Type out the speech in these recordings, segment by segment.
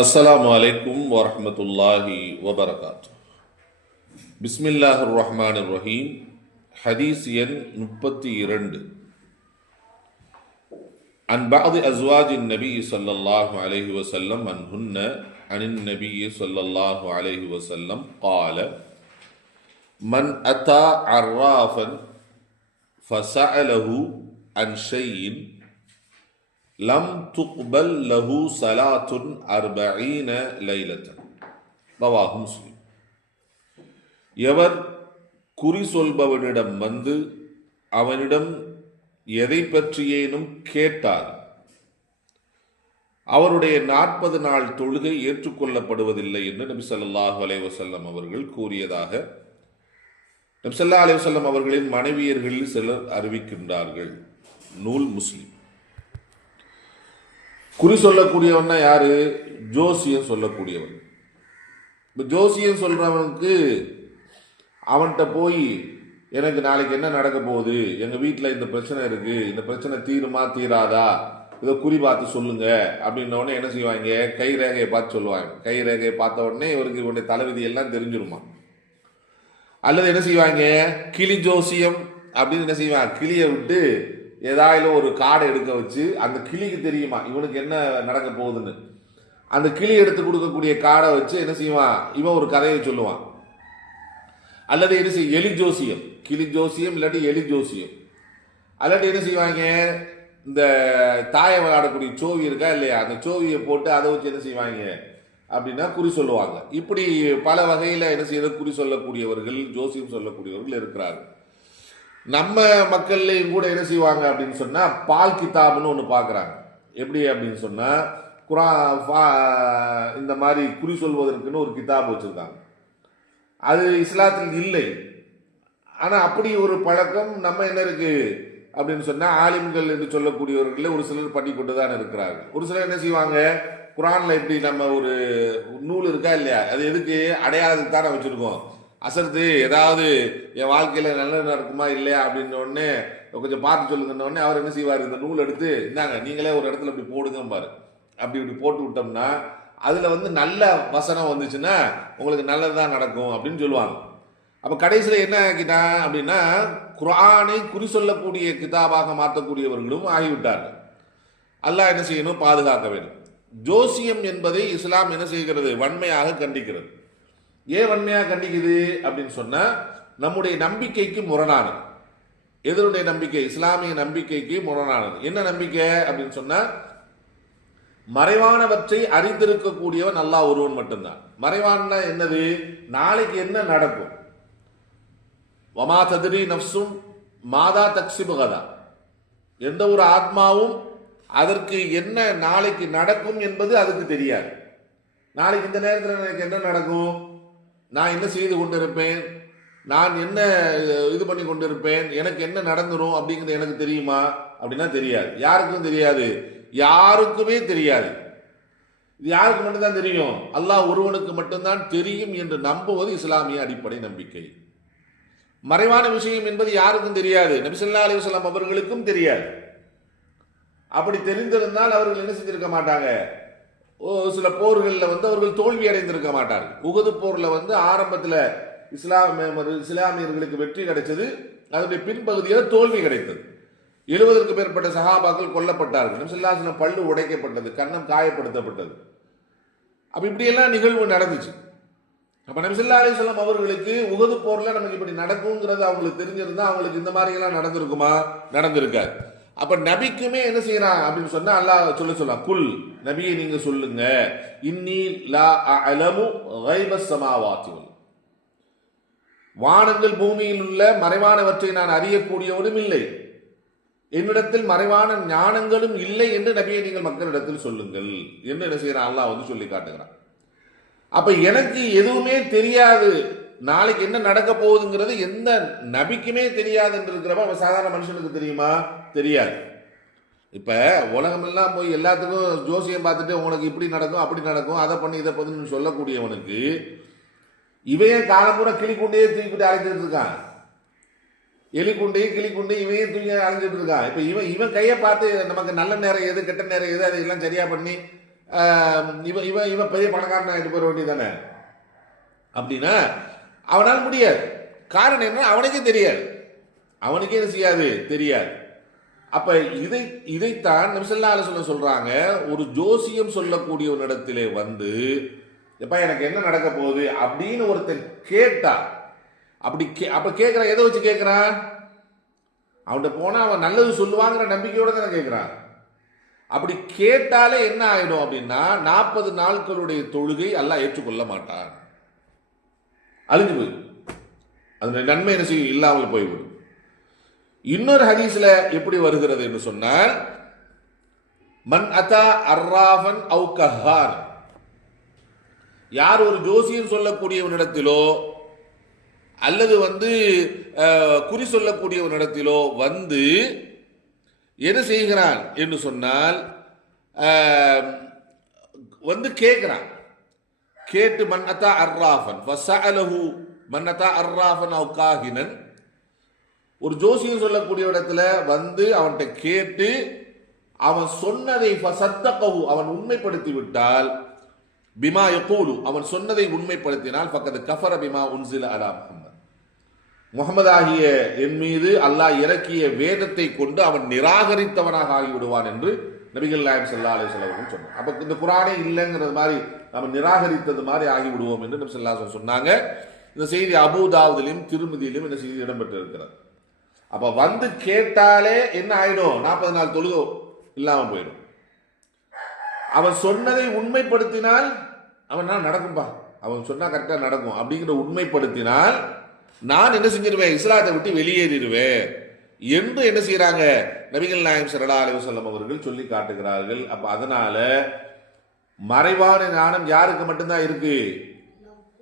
அஸ்ஸலாமு அலைக்கும் வரஹ்மத்துல்லாஹி வபரகாத்து பிஸ்மில்லாஹிர் ரஹ்மானிர் ரஹீம் ஹதீஸ் எண் முப்பத்தி இரண்டு عن بعض أزواج النبي صلى الله عليه وسلم عنهن عن النبي صلى الله عليه وسلم قال من أتى عرافا فسأله عن شيء லம் துக்பல் லஹு சலாத்துன் அர்பீன லைலத்தன் ரவாஹு முஸ்லிம் எவர் குறி சொல்பவனிடம் வந்து அவனிடம் எதை பற்றியேனும் கேட்டார் அவருடைய நாற்பது நாள் தொழுகை ஏற்றுக்கொள்ளப்படுவதில்லை என்று நபி ஸல்லல்லாஹு அலைஹி அவர்கள் கூறியதாக நபிசல்லா அலைவசல்லம் அவர்களின் மனைவியர்களில் சிலர் அறிவிக்கின்றார்கள் நூல் முஸ்லிம் குறி சொல்லக்கூடியவன்னா யாரு? ஜோசியம் சொல்லக்கூடியவன். இப்போ ஜோசியம் சொல்கிறவனுக்கு அவன்கிட்ட போய் எனக்கு நாளைக்கு என்ன நடக்க போகுது? எங்கள் வீட்டில் இந்த பிரச்சனை இருக்குது இந்த பிரச்சனை தீருமா தீராதா? இதை குறி பார்த்து சொல்லுங்க. அப்படின்ன உடனே என்ன செய்வாங்க? கை ரேகையை பார்த்து சொல்லுவாங்க. கை ரேகையை பார்த்த உடனே இவருக்கு இவனுடைய தலைவிதி எல்லாம் தெரிஞ்சிருமா? அல்லது என்ன செய்வாங்க? கிளி ஜோசியம் அப்படின்னு என்ன செய்வாங்க? கிளியை விட்டு ஏதாயிலும் ஒரு காடை எடுக்க வச்சு அந்த கிளிக்கு தெரியுமா? இவனுக்கு என்ன நடக்க போகுதுன்னு? அந்த கிளி எடுத்து கொடுக்கக்கூடிய காடை வச்சு என்ன செய்வான்? இவன் ஒரு கதையை சொல்லுவான். அல்லது என்ன செய்ய எலி ஜோசியம். கிளி ஜோசியம் இல்லாட்டி எலி ஜோசியம். அல்லாட்டி என்ன செய்வாங்க இந்த தாயை விளையாடக்கூடிய சோவி இருக்கா இல்லையா? அந்த சோவியை போட்டு அதை வச்சு என்ன செய்வாங்க? அப்படின்னா குறி சொல்லுவாங்க. இப்படி பல வகையில் என்ன செய்யறது குறி சொல்லக்கூடியவர்கள் ஜோசியம் சொல்லக்கூடியவர்கள் இருக்கிறார்கள். நம்ம மக்கள்லையும் கூட என்ன செய்வாங்க அப்படின்னு சொன்னால் பால் கிதாப்னு ஒன்று பார்க்குறாங்க எப்படி அப்படின்னு சொன்னால் குரா ஃபா- இந்த மாதிரி குறி சொல்வதற்குன்னு ஒரு கிதாப் வச்சுருக்காங்க. அது இஸ்லாத்தில் இல்லை. ஆனால் அப்படி ஒரு பழக்கம் நம்ம என்ன இருக்குது அப்படின்னு சொன்னால் ஆலிம்கள் என்று சொல்லக்கூடியவர்களே ஒரு சிலர் பண்ணி கொண்டு தான் இருக்கிறார்கள். ஒரு சிலர் என்ன செய்வாங்க குரானில் எப்படி நம்ம ஒரு நூல் இருக்கா இல்லையா? அது எதுக்கு? அடையாளத்துக்கு தானே வச்சுருக்கோம். அசர்த்து ஏதாவது என் வாழ்க்கையில் நல்லது நடக்குமா இல்லையா அப்படின்னு உடனே கொஞ்சம் பார்த்து சொல்லுங்கன்ன உடனே அவர் என்ன செய்வார்? இந்த நூல் எடுத்து இந்தாங்க நீங்களே ஒரு இடத்துல இப்படி போடுங்க பாரு அப்படி இப்படி போட்டு விட்டோம்னா அதில் வந்து நல்ல வசனம் வந்துச்சுன்னா உங்களுக்கு நல்லதுதான் நடக்கும் அப்படின்னு சொல்லுவாங்க. அப்போ கடைசியில் என்ன ஆக்கிட்டான் அப்படின்னா குரானை குறி சொல்லக்கூடிய கிதாபாக மாற்றக்கூடியவர்களும் ஆகிவிட்டார்கள். அல்லாஹ் என்ன செய்யணும்? பாதுகாக்க வேண்டும். ஜோசியம் என்பதை இஸ்லாம் என்ன செய்கிறது? வன்மையாக கண்டிக்கிறது. ஏன் வன்மையாக கண்டிக்குது அப்படின்னு சொன்னால் நம்முடைய நம்பிக்கைக்கு முரணானது. எதனுடைய நம்பிக்கை இஸ்லாமிய நம்பிக்கைக்கு முரணானது. என்ன நம்பிக்கை அப்படின்னு சொன்னா மறைவானவற்றை அறிந்திருக்கக்கூடியவன் நல்லா ஒருவன் மட்டும்தான். மறைவான என்னது? நாளைக்கு என்ன நடக்கும்? வமா ததிரி நப்சும் மாதா தக்சிபுகதா எந்த ஒரு ஆத்மாவும் அதற்கு என்ன நாளைக்கு நடக்கும் என்பது அதுக்கு தெரியாது. நாளைக்கு இந்த நேரத்தில் எனக்கு என்ன நடக்கும்? நான் என்ன செய்து கொண்டிருப்பேன்? நான் என்ன இது பண்ணி கொண்டிருப்பேன்? எனக்கு என்ன நடந்துரும் அப்படிங்கிறது எனக்கு தெரியுமா? அப்படின்னா தெரியாது. யாருக்கும் தெரியாது. யாருக்குமே தெரியாது. இது யாருக்கு மட்டும்தான் தெரியும்? அல்லாஹ் ஒருவனுக்கு மட்டும்தான் தெரியும் என்று நம்புவது இஸ்லாமிய அடிப்படை நம்பிக்கை. மறைவான விஷயம் என்பது யாருக்கும் தெரியாது. நபிசல்லா அலிவசல்லாம் அவர்களுக்கும் தெரியாது. அப்படி தெரிந்திருந்தால் அவர்கள் என்ன செஞ்சிருக்க மாட்டாங்க? சில போர்களில் வந்து அவர்கள் தோல்வி அடைந்திருக்க மாட்டார்கள். உகது போரில் வந்து ஆரம்பத்தில் இஸ்லாமிய இஸ்லாமியர்களுக்கு வெற்றி கிடைச்சது. அதனுடைய பின்பகுதியில் தோல்வி கிடைத்தது. எழுபதற்கு மேற்பட்ட சகாபாக்கள் கொல்லப்பட்டார்கள். நபிசல்லாசன பல்லு உடைக்கப்பட்டது கன்னம் காயப்படுத்தப்பட்டது. அப்போ இப்படியெல்லாம் நிகழ்வு நடந்துச்சு. அப்போ நபிசல்லா அலிஸ்லாம் அவர்களுக்கு உகது போரில் நமக்கு இப்படி நடக்குங்கிறது அவங்களுக்கு தெரிஞ்சிருந்தா அவங்களுக்கு இந்த மாதிரி எல்லாம் நடந்திருக்குமா? நடந்திருக்காது. அப்ப நபிக்குமே என்ன செய்யறான் அப்படின்னு சொன்னா அல்லாஹ் சொல்ல சொல்லலாம் குல் நபியை நீங்க சொல்லுங்க. இன்னி லா அலமு கைபஸ் சமாவாத்தி. வானங்கள் பூமியில் உள்ள மறைவானவற்றை நான் அறியக்கூடியவனும் இல்லை. என்னிடத்தில் மறைவான ஞானங்களும் இல்லை என்று நபியை நீங்கள் மக்களிடத்தில் சொல்லுங்கள் என்று என்ன செய்யறான்? அல்லாஹ் வந்து சொல்லி காட்டுகிறான். அப்ப எனக்கு எதுவுமே தெரியாது. நாளைக்கு என்ன நடக்க போகுதுங்கிறது எந்த நபிக்குமே தெரியாது என்று இருக்கிறப்ப அவன் சாதாரண மனுஷனுக்கு தெரியுமா? தெரியாது. இப்போ உலகமெல்லாம் போய் எல்லாத்துக்கும் ஜோசியம் பார்த்துட்டு உனக்கு இப்படி நடக்கும் அப்படி நடக்கும் அதை பண்ணி இதை பண்ணுன்னு சொல்லக்கூடியவனுக்கு இவையே காலம்பூரா கிளிக்குண்டே தூக்கிட்டு அழைஞ்சிட்டு இருக்கான்? எலிக்குண்டையும் கிளிக்குண்டே இவையே தூக்கி அழைஞ்சிட்டு இருக்கான்? இப்போ இவன் இவன் கையை பார்த்து நமக்கு நல்ல நேரம் எது கெட்ட நேரம் எது அதையெல்லாம் சரியாக பண்ணி இவன் இவன் இவன் பெரிய பணக்காரன் ஆகிட்டு போயிட வேண்டியதானே அப்படின்னா அவனால் முடியாது. காரணம் என்ன அவனுக்கே தெரியாது. அவனுக்கே என்ன செய்யாது? தெரியாது. அப்ப இதை இதைத்தான் நபிசல்லா சொல்ல சொல்றாங்க. ஒரு ஜோசியம் சொல்லக்கூடிய ஒரு இடத்திலே வந்து எப்பா எனக்கு என்ன நடக்க போகுது? அப்படின்னு ஒருத்தன் கேட்டா அப்படி கே அப்ப கேட்கிறான் எதை வச்சு கேட்கிறான் அவன்கிட்ட போனா அவன் நல்லது சொல்லுவாங்கிற நம்பிக்கையோட தானே கேட்கிறான் அப்படி கேட்டாலே என்ன ஆகிடும் அப்படின்னா நாற்பது நாட்களுடைய தொழுகை எல்லாம் ஏற்றுக்கொள்ள மாட்டான். அழிஞ்சு போகுது அதனுடைய நன்மை என்ன செய்யும்? இல்லாமல் போய்விடும். இன்னொரு ஹதீஸ்ல எப்படி வருகிறது என்று சொன்னால் மன் அதா அர்ராஃபன் அவு கஹார். யார் ஒரு ஜோசியம் சொல்லக்கூடியவனிடத்திலோ அல்லது வந்து குறி சொல்லக்கூடியவனிடத்திலோ வந்து என்ன செய்கிறான் என்று சொன்னால் வந்து கேட்குறான். கேட்டு மன்னதா அர்ராஃபன். ஃபஸஅலஹு மன்னதா அர்ராஃபன் அவ் காஹினன் ஒரு ஜோசியம் சொல்லக்கூடிய இடத்துல வந்து அவன்கிட்ட கேட்டு அவன் சொன்னதை ஃபசத்தகஹு அவன் உண்மைப்படுத்தி விட்டால் பிமா எப்போது அவன் சொன்னதை உண்மைப்படுத்தினால் பக்கத்து கஃபர பிமா உன்சில அலா முகமது முகமது ஆகிய என் மீது அல்லாஹ் இறக்கிய வேதத்தை கொண்டு அவன் நிராகரித்தவனாக ஆகிவிடுவான் என்று நபிகள் நாயம் சல்லா அலி சொன்னான் சொன்னார் அப்ப இந்த குரானே இல்லைங்கிறது மாதிரி நம்ம நிராகரித்தது மாதிரி ஆகிவிடுவோம் என்று நம்ம சொன்னாங்க. இந்த செய்தி அபூதாவதிலும் திருமதியிலும் இந்த செய்தி இடம்பெற்று இருக்கிறது அப்போ வந்து கேட்டாலே என்ன ஆயிடும்? நாற்பது நாள் தொழுகோ இல்லாமல் போயிடும். அவன் சொன்னதை உண்மைப்படுத்தினால் அவன் நான் நடக்கும்பா? அவன் சொன்னா கரெக்டாக நடக்கும். அப்படிங்கிற உண்மைப்படுத்தினால் நான் என்ன செஞ்சிருவேன்? இஸ்லாத்தை விட்டு வெளியேறிடுவேன் என்று என்ன செய்கிறாங்க நபிகள் நாயம் சரடா அலிவசல்லம் அவர்கள் சொல்லி காட்டுகிறார்கள். அப்போ அதனால மறைவான ஞானம் யாருக்கு மட்டும்தான் இருக்கு?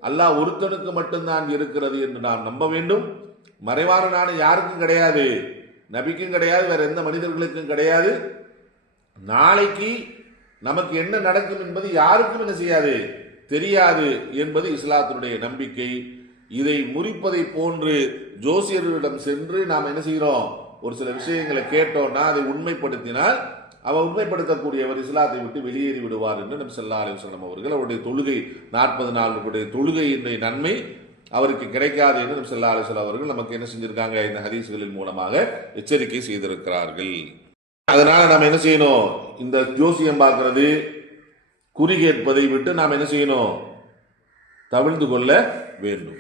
அல்லாஹ் ஒருத்தனுக்கு மட்டும்தான் இருக்கிறது என்று நாம் நம்ப வேண்டும். மறைவான ஞானம் யாருக்கும் கிடையாது. நபிக்கும் கிடையாது வேற எந்த மனிதர்களுக்கும் கிடையாது. நாளைக்கு நமக்கு என்ன நடக்கும் என்பது யாருக்கும் என்ன செய்யாது? தெரியாது என்பது இஸ்லாத்தினுடைய நம்பிக்கை. இதை முறிப்பதை போன்று ஜோசியர்களிடம் சென்று நாம் என்ன செய்கிறோம்? ஒரு சில விஷயங்களை கேட்டோம்னா அதை உண்மைப்படுத்தினால் அவர் உண்மைப்படுத்தக்கூடியவர் இஸ்லாத்தை விட்டு வெளியேறி விடுவார் என்று நம் செல்லா அலிவசல்லம் அவர்கள் அவருடைய தொழுகை நாற்பது நாளுடைய தொழுகையினுடைய நன்மை அவருக்கு கிடைக்காது என்று நம் செல்லா அலிவசல்லம் அவர்கள் நமக்கு என்ன செஞ்சிருக்காங்க? இந்த ஹதீஸ்களின் மூலமாக எச்சரிக்கை செய்திருக்கிறார்கள். அதனால நாம் என்ன செய்யணும்? இந்த ஜோசியம் பார்க்கறது. குறி கேட்பதை விட்டு நாம் என்ன செய்யணும்? தவிழ்ந்து கொள்ள வேண்டும்.